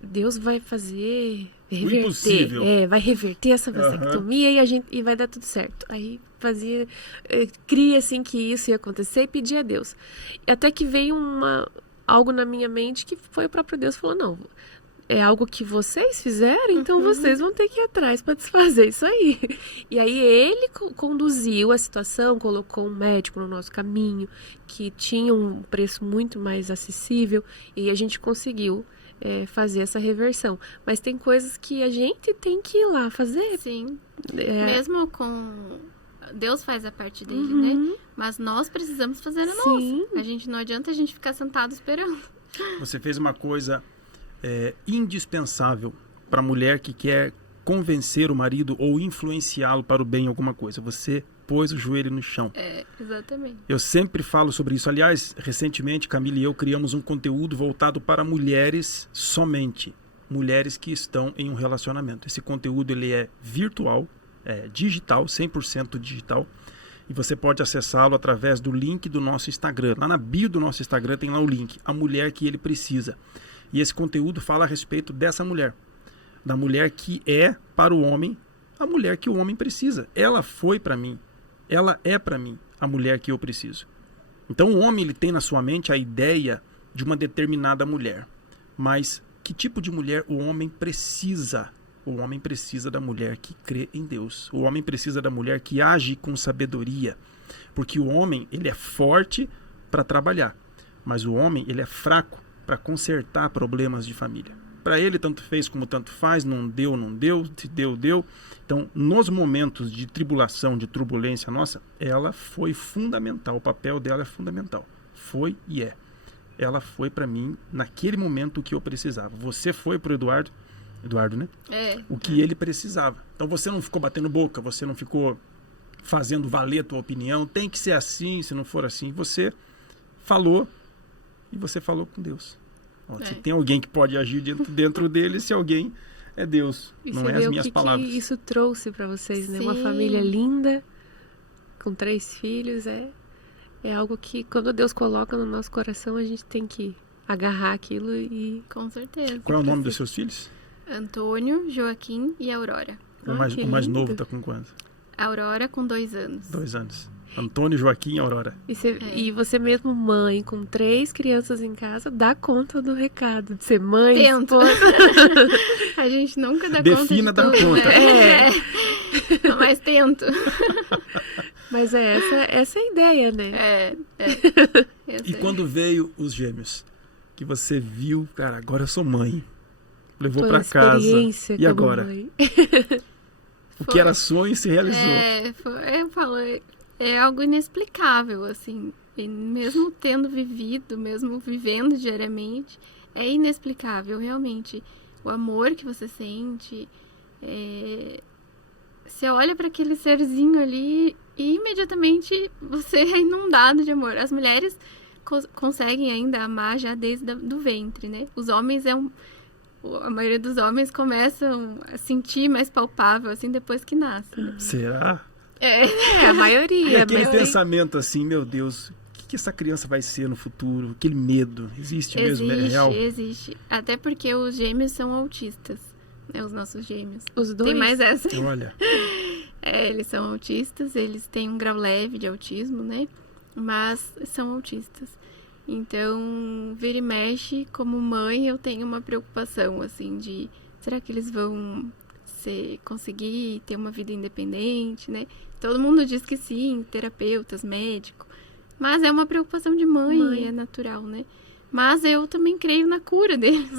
Deus vai fazer reverter, vai reverter essa vasectomia e vai dar tudo certo. Aí cria assim que isso ia acontecer e pedir a Deus. Até que veio algo na minha mente que foi o próprio Deus falou, não, é algo que vocês fizeram, então vocês vão ter que ir atrás para desfazer isso aí. E aí ele conduziu a situação, colocou um médico no nosso caminho que tinha um preço muito mais acessível e a gente conseguiu fazer essa reversão. Mas tem coisas que a gente tem que ir lá fazer. Sim. Mesmo com... Deus faz a parte dele, né? Mas nós precisamos fazer a nossa. Não adianta a gente ficar sentado esperando. Você fez uma coisa indispensável para a mulher que quer convencer o marido ou influenciá-lo para o bem em alguma coisa. Você pôs o joelho no chão. Exatamente. Eu sempre falo sobre isso. Aliás, recentemente, Camila e eu criamos um conteúdo voltado para mulheres somente. mulheres que estão em um relacionamento. Esse conteúdo ele é virtual, digital, 100% digital. E você pode acessá-lo através do link do nosso Instagram. Lá na bio do nosso Instagram tem lá o link, a mulher que ele precisa. E esse conteúdo fala a respeito dessa mulher. Da mulher que é para o homem a mulher que o homem precisa. Ela foi para mim. Ela é para mim a mulher que eu preciso. Então o homem ele tem na sua mente a ideia de uma determinada mulher. Mas que tipo de mulher o homem precisa? O homem precisa da mulher que crê em Deus. O homem precisa da mulher que age com sabedoria. Porque o homem ele é forte para trabalhar. Mas o homem ele é fraco para consertar problemas de família. Para ele, tanto fez como tanto faz, não deu, se deu, deu. Então, nos momentos de tribulação, de turbulência nossa, ela foi fundamental, o papel dela é fundamental. Foi e é. Ela foi para mim, naquele momento, o que eu precisava. Você foi para o Eduardo, né? O que ele precisava. Então, você não ficou batendo boca, você não ficou fazendo valer a tua opinião, tem que ser assim, se não for assim. Você falou e você falou com Deus. Se tem alguém que pode agir dentro dele, se alguém é Deus, e não é as minhas palavras. Que isso trouxe para vocês, né? Sim. Uma família linda, com 3 filhos, é algo que quando Deus coloca no nosso coração, a gente tem que agarrar aquilo e... Com certeza. Qual é o nome dos seus filhos? Antônio, Joaquim e Aurora. O mais lindo. novo está com quanto? Aurora com 2 anos. 2 anos. Antônio, Joaquim e Aurora. E você mesmo, mãe, com 3 crianças em casa, dá conta do recado de ser mãe, Tento. esposa. A gente nunca dá Defina conta dar de tudo, conta. né? Mas tento. Mas essa é a ideia, né? Eu E sei. quando veio os gêmeos, que você viu, cara, agora eu sou mãe. Levou Toda para casa. experiência E como agora? mãe. O que era sonho se realizou. Eu falo, é algo inexplicável, assim. E mesmo tendo vivido, mesmo vivendo diariamente, é inexplicável, realmente. O amor que você sente. Você olha para aquele serzinho ali e imediatamente você é inundado de amor. As mulheres conseguem ainda amar já desde do ventre, né? Os homens a maioria dos homens começam a sentir mais palpável, assim, depois que nascem. Né? Será? A maioria. E aquele mas pensamento assim, meu Deus, o que essa criança vai ser no futuro? Aquele medo, existe mesmo? É real? Existe. Até porque os gêmeos são autistas, né? Os nossos gêmeos. Os dois. Tem mais essa. Olha, Eles são autistas, eles têm um grau leve de autismo, né? Mas são autistas. Então, vira e mexe, como mãe, eu tenho uma preocupação, assim, de... Será que eles vão conseguir ter uma vida independente, né? Todo mundo diz que sim, terapeutas, médico. Mas é uma preocupação de mãe. É natural, né? Mas eu também creio na cura deles.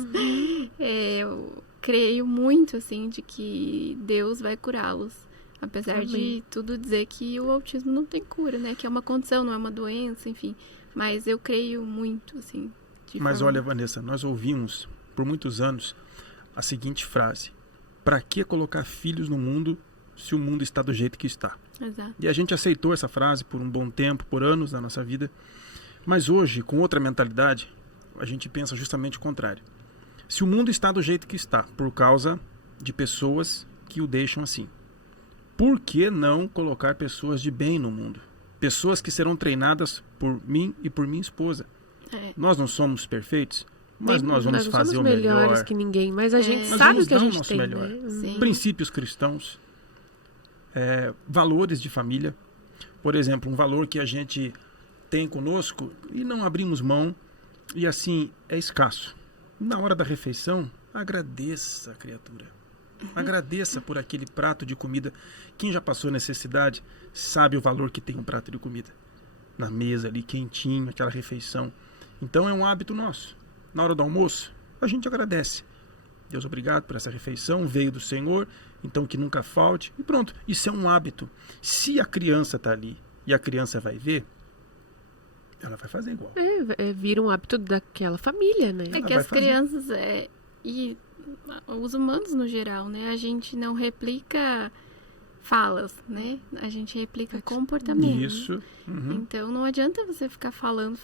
Eu creio muito, assim, de que Deus vai curá-los. Apesar de tudo dizer que o autismo não tem cura, né? Que é uma condição, não é uma doença, enfim. Mas eu creio muito, assim. mas olha, Vanessa, nós ouvimos por muitos anos a seguinte frase: para que colocar filhos no mundo se o mundo está do jeito que está? Exato. E a gente aceitou essa frase por um bom tempo, por anos da nossa vida. Mas hoje, com outra mentalidade, a gente pensa justamente o contrário. Se o mundo está do jeito que está, por causa de pessoas que o deixam assim, por que não colocar pessoas de bem no mundo? Pessoas que serão treinadas por mim e por minha esposa. Nós não somos perfeitos, mas nós vamos fazer o melhor. Nós somos melhores que ninguém, mas a gente Nós sabe vamos o que a dar o gente nosso tem, melhor. né? Sim. Princípios cristãos, valores de família. Por exemplo, um valor que a gente tem conosco e não abrimos mão, e assim, é escasso. Na hora da refeição, agradeça, criatura. Agradeça por aquele prato de comida. Quem já passou necessidade sabe o valor que tem um prato de comida. Na mesa ali, quentinho, aquela refeição. Então é um hábito nosso. Na hora do almoço, a gente agradece. Deus, obrigado por essa refeição, veio do Senhor, então que nunca falte. E pronto, isso é um hábito. Se a criança está ali e a criança vai ver, ela vai fazer igual. Vira um hábito daquela família, né? É que as crianças e os humanos no geral, né? A gente não replica falas, né? A gente replica comportamento. Isso. Uhum. Então não adianta você ficar falando.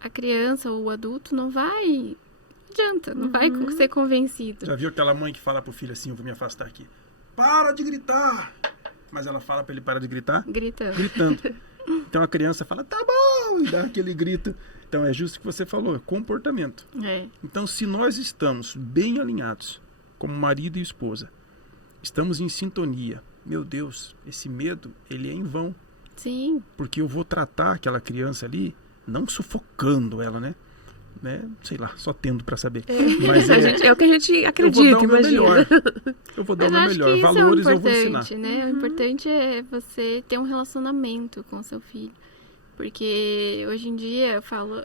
A criança ou o adulto não vai adianta, não vai ser convencido. Já viu aquela mãe que fala pro filho assim, eu vou me afastar aqui. Para de gritar! Mas ela fala pra ele parar de gritar? Gritando. Então a criança fala, tá bom! E dá aquele grito. Então é justo o que você falou, é comportamento. Então se nós estamos bem alinhados, como marido e esposa, estamos em sintonia, meu Deus, esse medo, ele é em vão. Sim. Porque eu vou tratar aquela criança ali, não sufocando ela, né? Sei lá, só tendo pra saber. Mas é o que a gente acredita, imagina. Eu vou dar o meu melhor. Valores eu vou ensinar. Né? O importante é você ter um relacionamento com seu filho. Porque hoje em dia, eu falo,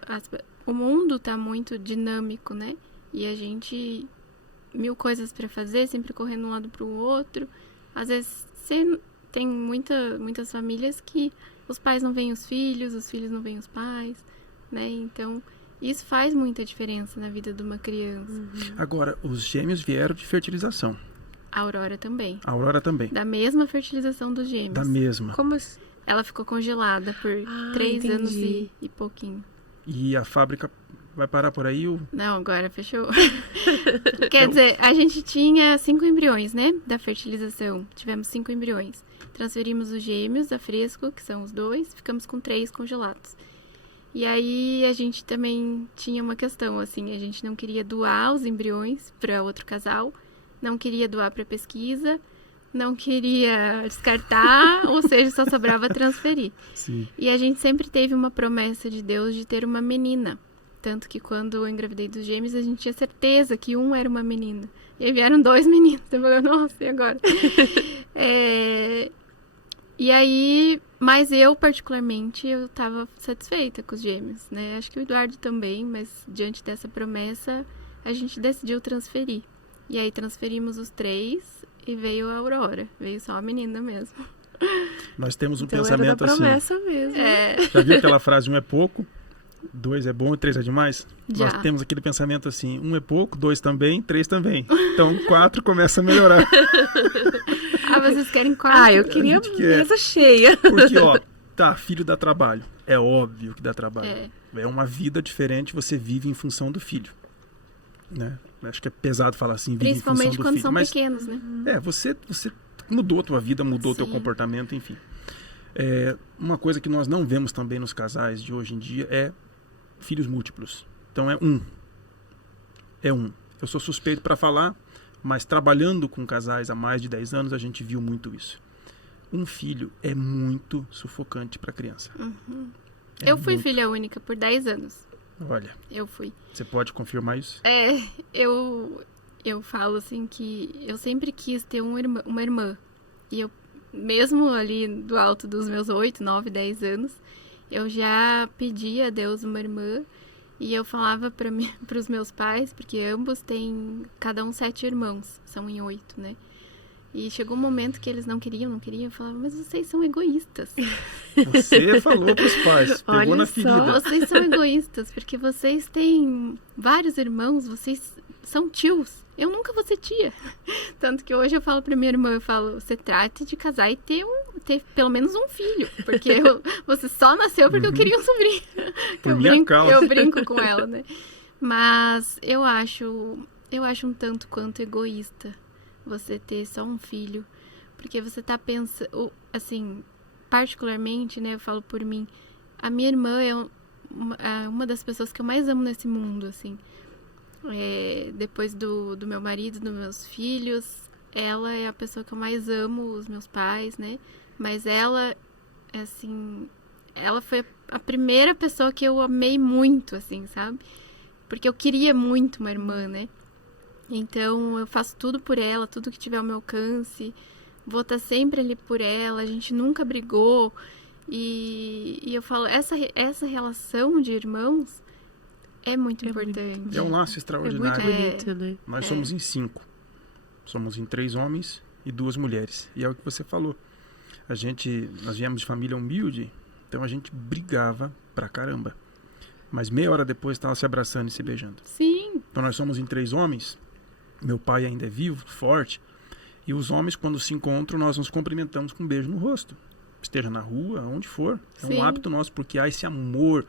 o mundo tá muito dinâmico, né? E a gente, 1000 coisas pra fazer, sempre correndo de um lado pro outro. Às vezes, tem muitas famílias que os pais não veem os filhos não veem os pais, né? Então, isso faz muita diferença na vida de uma criança. Agora, os gêmeos vieram de fertilização. A Aurora também. A Aurora também. Da mesma fertilização dos gêmeos. Da mesma. Como assim? Ela ficou congelada por 3 anos e pouquinho. E a fábrica vai parar por aí? Não, agora fechou. Quer dizer, a gente tinha 5 embriões, né? Da fertilização. Tivemos 5 embriões. Transferimos os gêmeos da Fresco, que são os 2. Ficamos com 3 congelados. E aí a gente também tinha uma questão, assim. A gente não queria doar os embriões para outro casal. Não queria doar para pesquisa. Não queria descartar, ou seja, só sobrava transferir. Sim. E a gente sempre teve uma promessa de Deus de ter uma menina. Tanto que quando eu engravidei dos gêmeos, a gente tinha certeza que um era uma menina. E aí vieram 2 meninos. Eu falei, nossa, e agora? E aí, mas eu particularmente, eu tava satisfeita com os gêmeos, né? Acho que o Eduardo também, mas diante dessa promessa, a gente decidiu transferir. E aí transferimos os 3 e veio a Aurora. Veio só a menina mesmo. Nós temos um então pensamento era da assim. promessa mesmo. Já viu aquela frase, 1 é pouco, 2 é bom e 3 é demais? Já. Nós temos aquele pensamento assim, 1 é pouco, 2 também, 3 também. Então 4 começa a melhorar. Vocês querem 4? Eu queria mesa cheia. Porque, filho dá trabalho. É óbvio que dá trabalho. É uma vida diferente, você vive em função do filho. Né? Acho que é pesado falar assim, vive em função do filho. Principalmente quando são pequenos, né? Você mudou a tua vida, mudou o teu comportamento, enfim. Uma coisa que nós não vemos também nos casais de hoje em dia é filhos múltiplos. Então é um. Eu sou suspeito para falar, mas trabalhando com casais há mais de 10 anos, a gente viu muito isso. Um filho é muito sufocante para a criança. Eu fui filha única por 10 anos. Olha. Eu fui. Você pode confirmar isso? Eu falo assim que eu sempre quis ter uma irmã. E eu, mesmo ali do alto dos meus 8, 9, 10 anos, eu já pedi a Deus uma irmã. E eu falava para os meus pais, porque ambos têm, cada um 7 irmãos, são em 8, né? E chegou um momento que eles não queriam, eu falava, mas vocês são egoístas. Você falou pros pais, pegou na ferida. Vocês são egoístas, porque vocês têm vários irmãos, vocês são tios. Eu nunca vou ser tia. Tanto que hoje eu falo pra minha irmã, você trate de casar e ter pelo menos um filho. Porque você só nasceu porque eu queria um sobrinho. Por minha causa. Eu brinco com ela, né? Mas eu acho um tanto quanto egoísta você ter só um filho, porque você tá pensando, assim, particularmente, né, eu falo por mim, a minha irmã é uma das pessoas que eu mais amo nesse mundo, assim, depois do meu marido, dos meus filhos, ela é a pessoa que eu mais amo, os meus pais, né, mas ela, assim, ela foi a primeira pessoa que eu amei muito, assim, sabe, porque eu queria muito uma irmã, né. Então, eu faço tudo por ela, tudo que tiver ao meu alcance. Vou estar sempre ali por ela, a gente nunca brigou. E eu falo, essa relação de irmãos é muito importante. É um laço extraordinário. É muito bonito, né? Nós somos em 5. Somos em 3 homens e 2 mulheres. E é o que você falou. Nós viemos de família humilde, então a gente brigava pra caramba. Mas meia hora depois estava se abraçando e se beijando. Sim. Então nós somos em 3 homens. Meu pai ainda é vivo, forte. E os homens, quando se encontram, nós nos cumprimentamos com um beijo no rosto. Esteja na rua, onde for. É um hábito nosso, porque há esse amor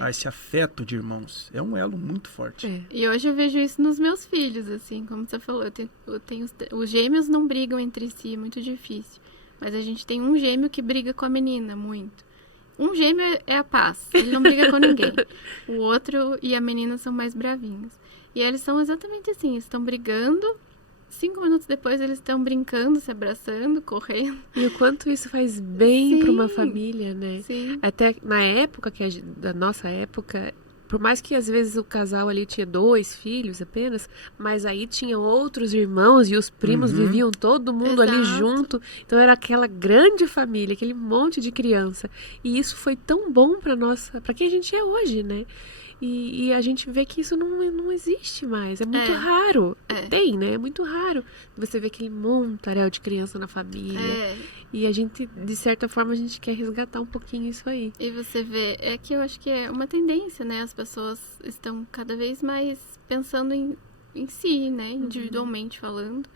a esse afeto de irmãos. É um elo muito forte. E hoje eu vejo isso nos meus filhos, assim, como você falou. Os gêmeos não brigam entre si, é muito difícil. Mas a gente tem um gêmeo que briga com a menina, muito. Um gêmeo é a paz, ele não briga com ninguém. O outro e a menina são mais bravinhos. E eles são exatamente assim, estão brigando, 5 minutos depois eles estão brincando, se abraçando, correndo. E o quanto isso faz bem para uma família, né? Sim. Até na época, da nossa época, por mais que às vezes o casal ali tinha 2 filhos apenas, mas aí tinha outros irmãos e os primos viviam todo mundo ali junto. Então era aquela grande família, aquele monte de criança. E isso foi tão bom para quem a gente é hoje, né? E a gente vê que isso não existe mais. É muito raro. Tem, né? É muito raro. Você vê aquele montaréu de criança na família. E a gente, de certa forma, a gente quer resgatar um pouquinho isso aí. E você vê, é que eu acho que é uma tendência, né? As pessoas estão cada vez mais pensando em si, né? Individualmente falando.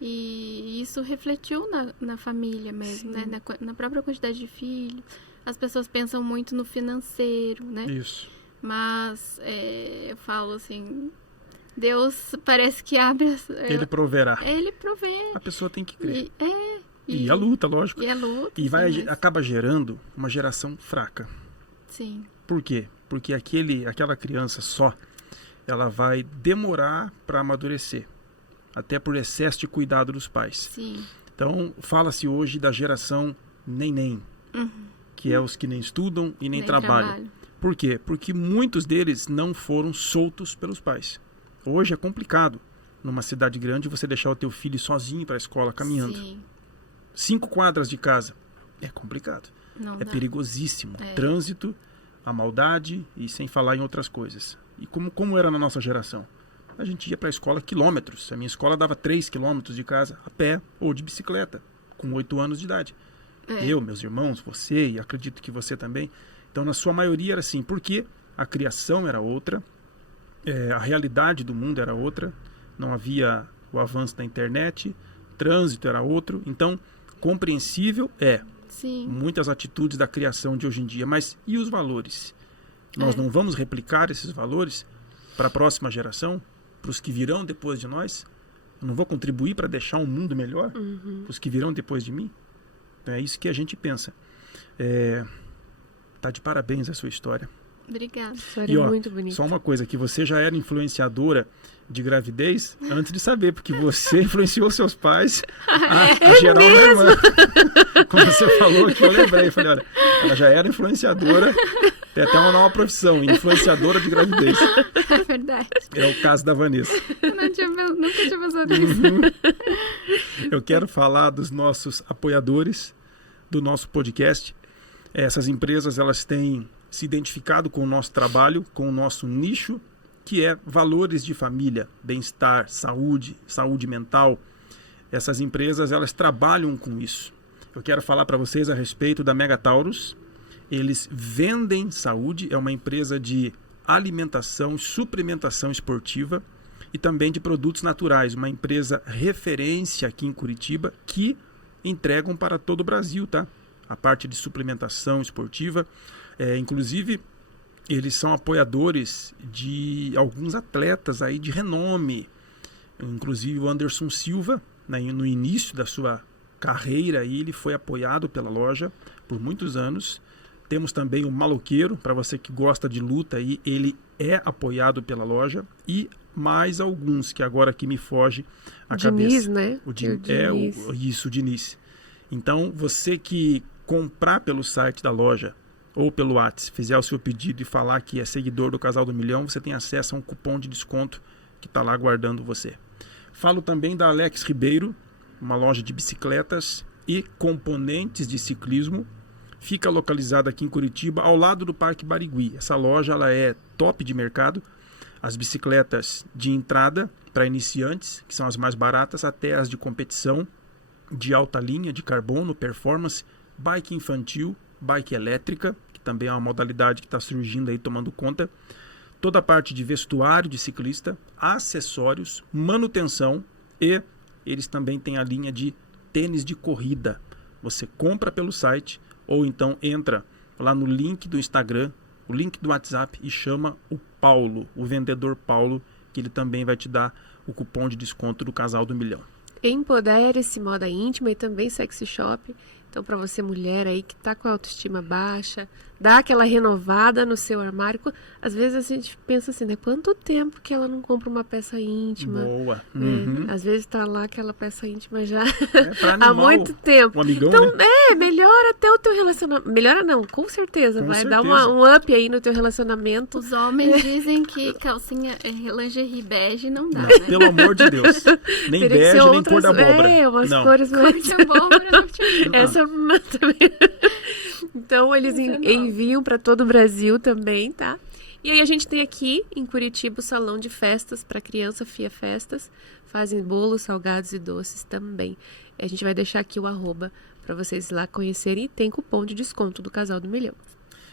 E isso refletiu na família mesmo, né? Na própria quantidade de filhos. As pessoas pensam muito no financeiro, né? Isso. Mas eu falo assim, Deus parece que abre... Ele proverá. Ele provê. A pessoa tem que crer. E a luta, lógico. E a luta. E acaba gerando uma geração fraca. Sim. Por quê? Porque aquela criança só, ela vai demorar para amadurecer. Até por excesso de cuidado dos pais. Sim. Então, fala-se hoje da geração neném. Que é os que nem estudam e nem trabalham. Por quê? Porque muitos deles não foram soltos pelos pais. Hoje é complicado, numa cidade grande, você deixar o teu filho sozinho para a escola, caminhando. Sim. 5 quadras de casa. É complicado. Não É dá. perigosíssimo. Trânsito, a maldade e sem falar em outras coisas. E como era na nossa geração? A gente ia para a escola quilômetros. A minha escola dava 3 quilômetros de casa, a pé ou de bicicleta, com 8 anos de idade. Eu, meus irmãos, você, e acredito que você também. Então, na sua maioria era assim, porque a criação era outra, a realidade do mundo era outra, não havia o avanço da internet, trânsito era outro. Então, compreensível Sim. muitas atitudes da criação de hoje em dia, mas e os valores? Nós não vamos replicar esses valores para a próxima geração, para os que virão depois de nós? Eu não vou contribuir para deixar um mundo melhor para os que virão depois de mim? Então, é isso que a gente pensa. Tá de parabéns a sua história. Obrigada. História é muito bonita. Só uma coisa, que você já era influenciadora de gravidez antes de saber, porque você influenciou seus pais a gerar uma irmã. Como você falou, que eu lembrei, falei, olha, ela já era influenciadora, tem até uma nova profissão, influenciadora de gravidez. É verdade. É o caso da Vanessa. Eu nunca tinha pensado nisso. Eu quero falar dos nossos apoiadores do nosso podcast. Essas empresas, elas têm se identificado com o nosso trabalho, com o nosso nicho, que é valores de família, bem-estar, saúde mental. Essas empresas, elas trabalham com isso. Eu quero falar para vocês a respeito da Mega Taurus. Eles vendem saúde, é uma empresa de alimentação e suplementação esportiva e também de produtos naturais, uma empresa referência aqui em Curitiba que entregam para todo o Brasil, tá? A parte de suplementação esportiva. Inclusive, eles são apoiadores de alguns atletas aí de renome. Inclusive o Anderson Silva, né, no início da sua carreira, aí, ele foi apoiado pela loja por muitos anos. Temos também o Maloqueiro, para você que gosta de luta, aí, ele é apoiado pela loja. E mais alguns, que agora aqui me foge a Diniz, cabeça. Né? O Diniz. Então, você que comprar pelo site da loja ou pelo WhatsApp, fizer o seu pedido e falar que é seguidor do Casal do Milhão, você tem acesso a um cupom de desconto que está lá aguardando você. Falo também da Alex Ribeiro, uma loja de bicicletas e componentes de ciclismo. Fica localizada aqui em Curitiba, ao lado do Parque Barigui. Essa loja ela é top de mercado. As bicicletas de entrada para iniciantes, que são as mais baratas, até as de competição, de alta linha, de carbono, performance, bike infantil, bike elétrica, que também é uma modalidade que está surgindo aí, tomando conta. Toda a parte de vestuário de ciclista, acessórios, manutenção e eles também têm a linha de tênis de corrida. Você compra pelo site ou então entra lá no link do Instagram o link do WhatsApp e chama o Paulo, o vendedor Paulo, que ele também vai te dar o cupom de desconto do Casal do Milhão. Empodere-se, moda íntima e também sexy shop. Então, para você mulher aí que tá com a autoestima baixa, dá aquela renovada no seu armário. Às vezes a gente pensa assim, né? Quanto tempo que ela não compra uma peça íntima? Boa. Né? Às vezes tá lá aquela peça íntima já Pra animar há muito tempo. o amigão, Então, né? melhora até o teu relacionamento. Melhora não, com certeza. Com Vai certeza. dar um up aí no teu relacionamento. Os homens dizem que calcinha lingerie bege não dá, Não, né? pelo amor de Deus. Nem Teria que ser bege, nem cor da outras- abóbora. umas Não. cores mais... Cor de abóbora, não tinha visto. Essa não, também. Então, eles Essa não. enviam para todo o Brasil também, tá? E aí a gente tem aqui em Curitiba o salão de festas para criança, Fia Festas. Fazem bolos, salgados e doces também. A gente vai deixar aqui o @ para vocês lá conhecerem e tem cupom de desconto do Casal do Milhão.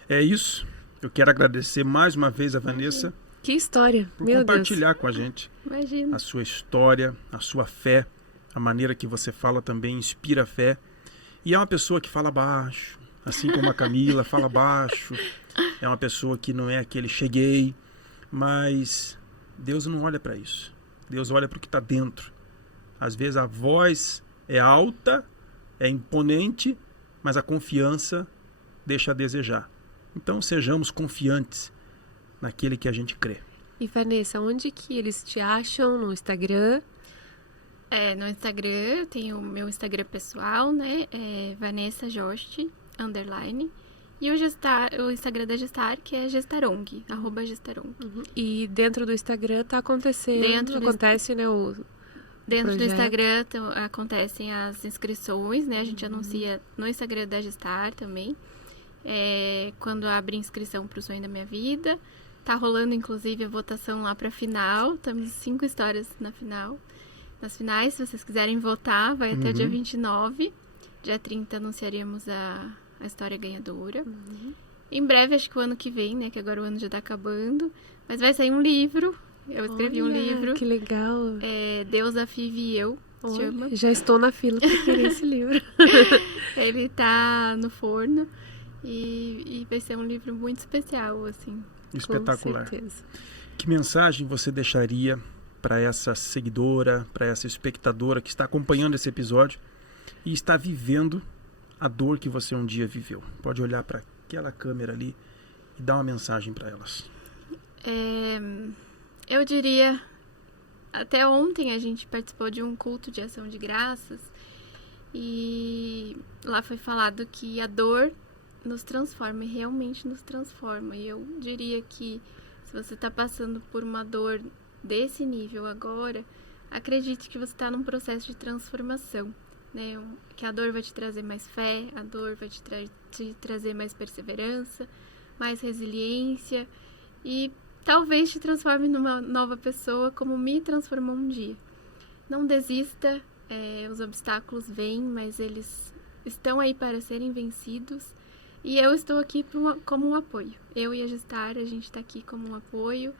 É isso. Eu quero agradecer mais uma vez a Vanessa Que história, por meu Deus. compartilhar com a gente Imagina. a sua história, a sua fé, a maneira que você fala também inspira fé. E é uma pessoa que fala baixo, assim como a Camila, fala baixo. É uma pessoa que não é aquele cheguei, mas Deus não olha para isso. Deus olha para o que está dentro. Às vezes a voz é alta, é imponente, mas a confiança deixa a desejar. Então sejamos confiantes naquele que a gente crê. E Vanessa, onde que eles te acham? No Instagram? No Instagram, eu tenho o meu Instagram pessoal, né? É Vanessa Jost, _. E o Instagram da Gestar, que é Gestarong, @Gestarong. E dentro do Instagram tá acontecendo, acontece, né, Dentro do projeto. Instagram acontecem as inscrições, né? A gente anuncia no Instagram da Gestar também. Quando abre inscrição para o Sonho da Minha Vida. Tá rolando, inclusive, a votação lá para final. Temos 5 histórias nas finais, se vocês quiserem votar, vai até dia 29. Dia 30 anunciaremos a história ganhadora. Em breve, acho que o ano que vem, né? Que agora o ano já tá acabando. Mas vai sair um livro. Eu escrevi um Olha, livro. Que legal. Deus, a Five e Eu. Olha, Chama. já estou na fila para querer esse livro. Ele tá no forno. E vai ser um livro muito especial, assim. Espetacular. Com certeza. Que mensagem você deixaria para essa seguidora, para essa espectadora que está acompanhando esse episódio e está vivendo a dor que você um dia viveu? Pode olhar para aquela câmera ali e dar uma mensagem para elas. Eu diria, até ontem a gente participou de um culto de ação de graças e lá foi falado que a dor nos transforma e realmente nos transforma. E eu diria que se você está passando por uma dor desse nível agora, acredite que você está num processo de transformação, né? Que a dor vai te trazer mais fé, a dor vai te trazer mais perseverança, mais resiliência e talvez te transforme numa nova pessoa como me transformou um dia. Não desista, os obstáculos vêm, mas eles estão aí para serem vencidos. E eu estou aqui como um apoio. Eu e a Gestar, a gente está aqui como um apoio.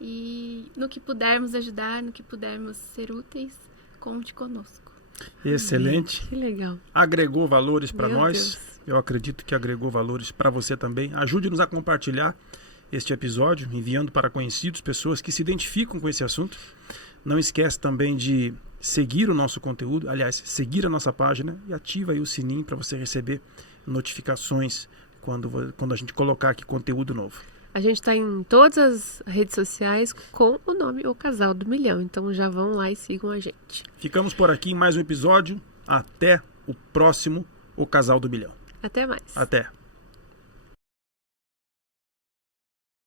E no que pudermos ajudar, no que pudermos ser úteis, conte conosco. Excelente. Que legal. Agregou valores para Meu nós. Deus. Eu acredito que agregou valores para você também. Ajude-nos a compartilhar este episódio, enviando para conhecidos, pessoas que se identificam com esse assunto. Não esquece também de seguir o nosso conteúdo, aliás, seguir a nossa página e ativa aí o sininho para você receber notificações quando a gente colocar aqui conteúdo novo. A gente está em todas as redes sociais com o nome O Casal do Milhão. Então já vão lá e sigam a gente. Ficamos por aqui em mais um episódio. Até o próximo O Casal do Milhão. Até mais. Até.